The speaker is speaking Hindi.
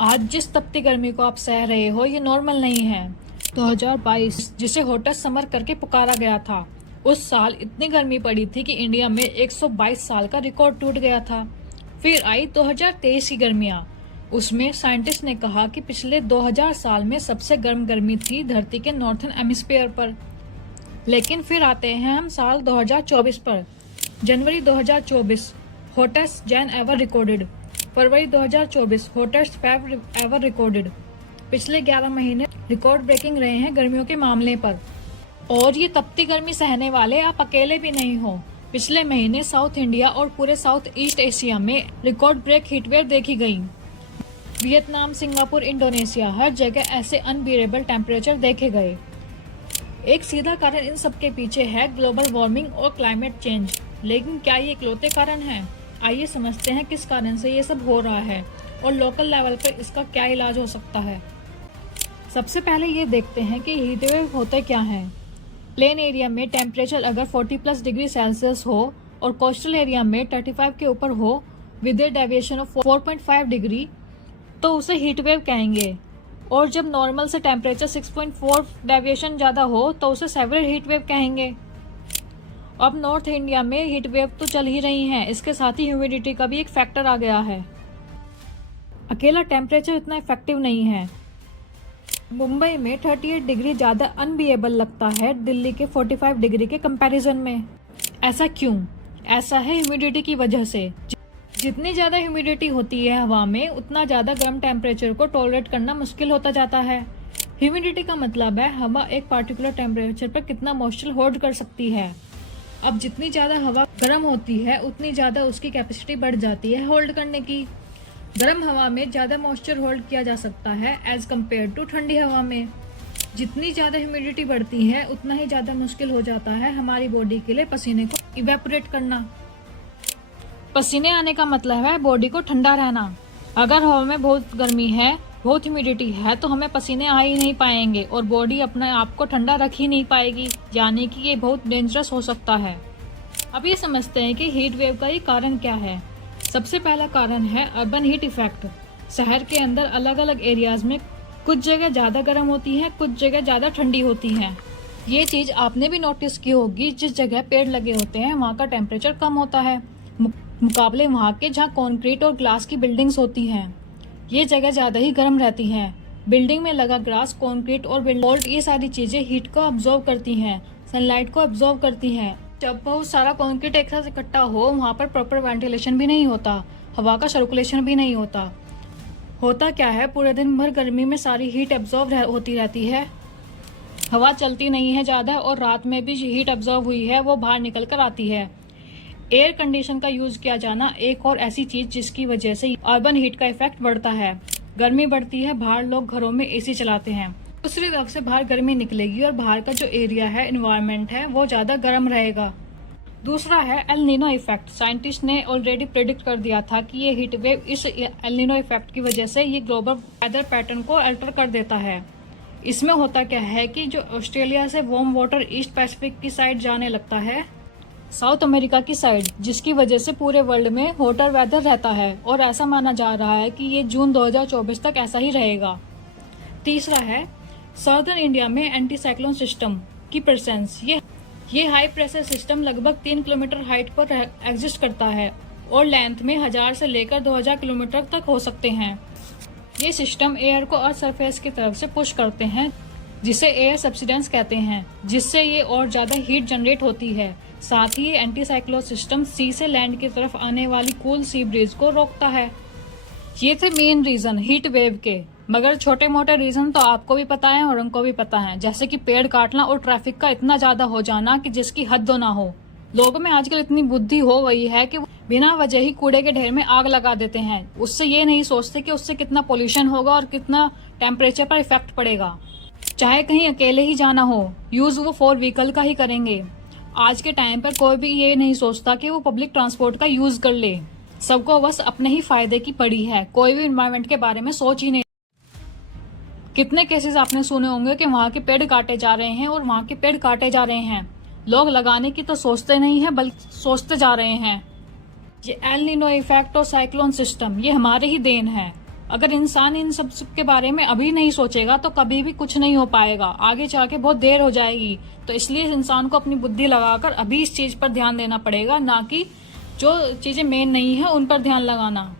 आज जिस तपती गर्मी को आप सह रहे हो ये नॉर्मल नहीं है। 2022 जिसे हॉटेस्ट समर करके पुकारा गया था, उस साल इतनी गर्मी पड़ी थी कि इंडिया में 122 साल का रिकॉर्ड टूट गया था। फिर आई 2023 की गर्मियां। उसमें साइंटिस्ट ने कहा कि पिछले 2000 साल में सबसे गर्म गर्मी थी धरती के नॉर्थन हेमिस्फीयर पर। लेकिन फिर आते हैं हम साल 2024 पर। जनवरी 2024 हॉटेस्ट जैन एवर रिकॉर्डेड। फरवरी 2024 हॉटेस्ट फेब एवर रिकॉर्डेड। पिछले 11 महीने रिकॉर्ड ब्रेकिंग रहे हैं गर्मियों के मामले पर। और ये तपती गर्मी सहने वाले आप अकेले भी नहीं हो। पिछले महीने साउथ इंडिया और पूरे साउथ ईस्ट एशिया में रिकॉर्ड ब्रेक हीटवेव देखी गई। वियतनाम, सिंगापुर, इंडोनेशिया, हर जगह ऐसे अनबियरेबल टेम्परेचर देखे गए। एक सीधा कारण इन सब के पीछे है ग्लोबल वार्मिंग और क्लाइमेट चेंज। लेकिन क्या ये इकलौते कारण हैं? आइए समझते हैं किस कारण से ये सब हो रहा है और लोकल लेवल पर इसका क्या इलाज हो सकता है। सबसे पहले ये देखते हैं कि हीटवेव होते क्या हैं। प्लेन एरिया में टेम्परेचर अगर 40+ डिग्री सेल्सियस हो और कोस्टल एरिया में 35 के ऊपर हो with A deviation of 4.5 degree तो उसे हीटवेव कहेंगे। और जब नॉर्मल से टेम्परेचर 6.4 डेविएशन ज़्यादा हो तो उसे सेवरल हीटवेव कहेंगे। अब नॉर्थ इंडिया में हीट वेव तो चल ही रही हैं, इसके साथ ही ह्यूमिडिटी का भी एक फैक्टर आ गया है। अकेला टेम्परेचर इतना इफेक्टिव नहीं है। मुंबई में 38 डिग्री ज़्यादा अनबिएबल लगता है दिल्ली के 45 डिग्री के कंपैरिजन में। ऐसा क्यों? ऐसा है ह्यूमिडिटी की वजह से। जितनी ज़्यादा ह्यूमिडिटी होती है हवा में उतना ज़्यादा गर्म टेम्परेचर को टॉलरेट करना मुश्किल होता जाता है। ह्यूमिडिटी का मतलब है हवा एक पार्टिकुलर टेम्परेचर पर कितना मॉइस्चर होल्ड कर सकती है। अब जितनी ज़्यादा हवा गर्म होती है उतनी ज़्यादा उसकी कैपेसिटी बढ़ जाती है होल्ड करने की। गर्म हवा में ज़्यादा मॉइस्चर होल्ड किया जा सकता है एज कम्पेयर टू ठंडी हवा में। जितनी ज़्यादा ह्यूमिडिटी बढ़ती है उतना ही ज़्यादा मुश्किल हो जाता है हमारी बॉडी के लिए पसीने को इवेपोरेट करना। पसीने आने का मतलब है बॉडी को ठंडा रहना। अगर हवा में बहुत गर्मी है, बहुत ह्यूमिडिटी है तो हमें पसीने आ ही नहीं पाएंगे और बॉडी अपने आप को ठंडा रख ही नहीं पाएगी, यानी कि ये बहुत डेंजरस हो सकता है। अब ये समझते हैं कि हीट वेव का ये कारण क्या है। सबसे पहला कारण है अर्बन हीट इफेक्ट। शहर के अंदर अलग अलग एरियाज में कुछ जगह ज़्यादा गर्म होती हैं, कुछ जगह ज़्यादा ठंडी होती हैं। ये चीज़ आपने भी नोटिस की होगी, जिस जगह पेड़ लगे होते हैं वहाँ का टेम्परेचर कम होता है मुकाबले वहाँ के जहाँ कॉन्क्रीट और ग्लास की बिल्डिंग्स होती हैं। ये जगह ज़्यादा ही गर्म रहती हैं। बिल्डिंग में लगा ग्रास, कंक्रीट और बिल्डोल्ट ये सारी चीज़ें हीट को अब्जॉर्व करती हैं, सनलाइट को अब्जॉर्व करती हैं। जब बहुत सारा कंक्रीट एक साथ इकट्ठा हो वहाँ पर प्रॉपर वेंटिलेशन भी नहीं होता, हवा का सर्कुलेशन भी नहीं होता। होता क्या है, पूरे दिन भर गर्मी में सारी हीट अब्जॉर्व होती रहती है, हवा चलती नहीं है ज़्यादा और रात में भी हीट अब्जॉर्व हुई है वो बाहर निकल कर आती है। एयर कंडीशन का यूज किया जाना एक और ऐसी चीज जिसकी वजह से अर्बन हीट का इफेक्ट बढ़ता है। गर्मी बढ़ती है, बाहर लोग घरों में एसी चलाते हैं, दूसरी तरफ से बाहर गर्मी निकलेगी और बाहर का जो एरिया है, एनवायरनमेंट है, वो ज्यादा गर्म रहेगा। दूसरा है एल नीनो इफेक्ट। साइंटिस्ट ने ऑलरेडी प्रेडिक्ट कर दिया था कि ये हीट वेव इस एल नीनो इफेक्ट की वजह से ये ग्लोबल वेदर पैटर्न को अल्टर कर देता है। इसमें होता क्या है कि जो ऑस्ट्रेलिया से वार्म वाटर ईस्ट पैसिफिक की साइड जाने लगता है, साउथ अमेरिका की साइड, जिसकी वजह से पूरे वर्ल्ड में हॉटर वेदर रहता है और ऐसा माना जा रहा है कि ये जून 2024 तक ऐसा ही रहेगा। तीसरा है साउदर्न इंडिया में एंटी साइक्लोन सिस्टम की प्रेजेंस। ये हाई प्रेशर सिस्टम लगभग 3 किलोमीटर हाइट पर एग्जिस्ट करता है और लेंथ में 1000 से लेकर 2000 किलोमीटर तक हो सकते हैं। ये सिस्टम एयर को अर्थ सरफेस की तरफ से पुश करते हैं, जिसे एयर सब्सिडेंस कहते हैं, जिससे ये और ज्यादा हीट जनरेट होती है। साथ ही ये एंटी साइक्लोन सिस्टम सी से लैंड की तरफ आने वाली कूल सी ब्रीज को रोकता है। ये थे मेन रीजन हीट वेव के, मगर छोटे मोटे रीजन तो आपको भी पता है और उनको भी पता है, जैसे कि पेड़ काटना और ट्रैफिक का इतना ज्यादा हो जाना कि जिसकी हद ना हो। लोगों में आजकल इतनी बुद्धि हो गई है कि बिना वजह ही कूड़े के ढेर में आग लगा देते हैं। उससे ये नहीं सोचते कि उससे कितना पोल्यूशन होगा और कितना टेम्परेचर पर इफेक्ट पड़ेगा। चाहे कहीं अकेले ही जाना हो, यूज वो 4 व्हीकल का ही करेंगे। आज के टाइम पर कोई भी ये नहीं सोचता कि वो पब्लिक ट्रांसपोर्ट का यूज कर ले। सबको बस अपने ही फायदे की पड़ी है, कोई भी एनवायरनमेंट के बारे में सोच ही नहीं। कितने केसेस आपने सुने होंगे कि वहाँ के पेड़ काटे जा रहे हैं और वहाँ के पेड़ काटे जा रहे हैं। लोग लगाने की तो सोचते नहीं है बल्कि सोचते जा रहे हैं। ये एल नीनो इफेक्ट और साइक्लोन सिस्टम ये हमारे ही देन है। अगर इंसान इन सब के बारे में अभी नहीं सोचेगा तो कभी भी कुछ नहीं हो पाएगा, आगे जाके बहुत देर हो जाएगी। तो इसलिए इंसान को अपनी बुद्धि लगाकर अभी इस चीज पर ध्यान देना पड़ेगा, ना कि जो चीजें मेन नहीं है उन पर ध्यान लगाना।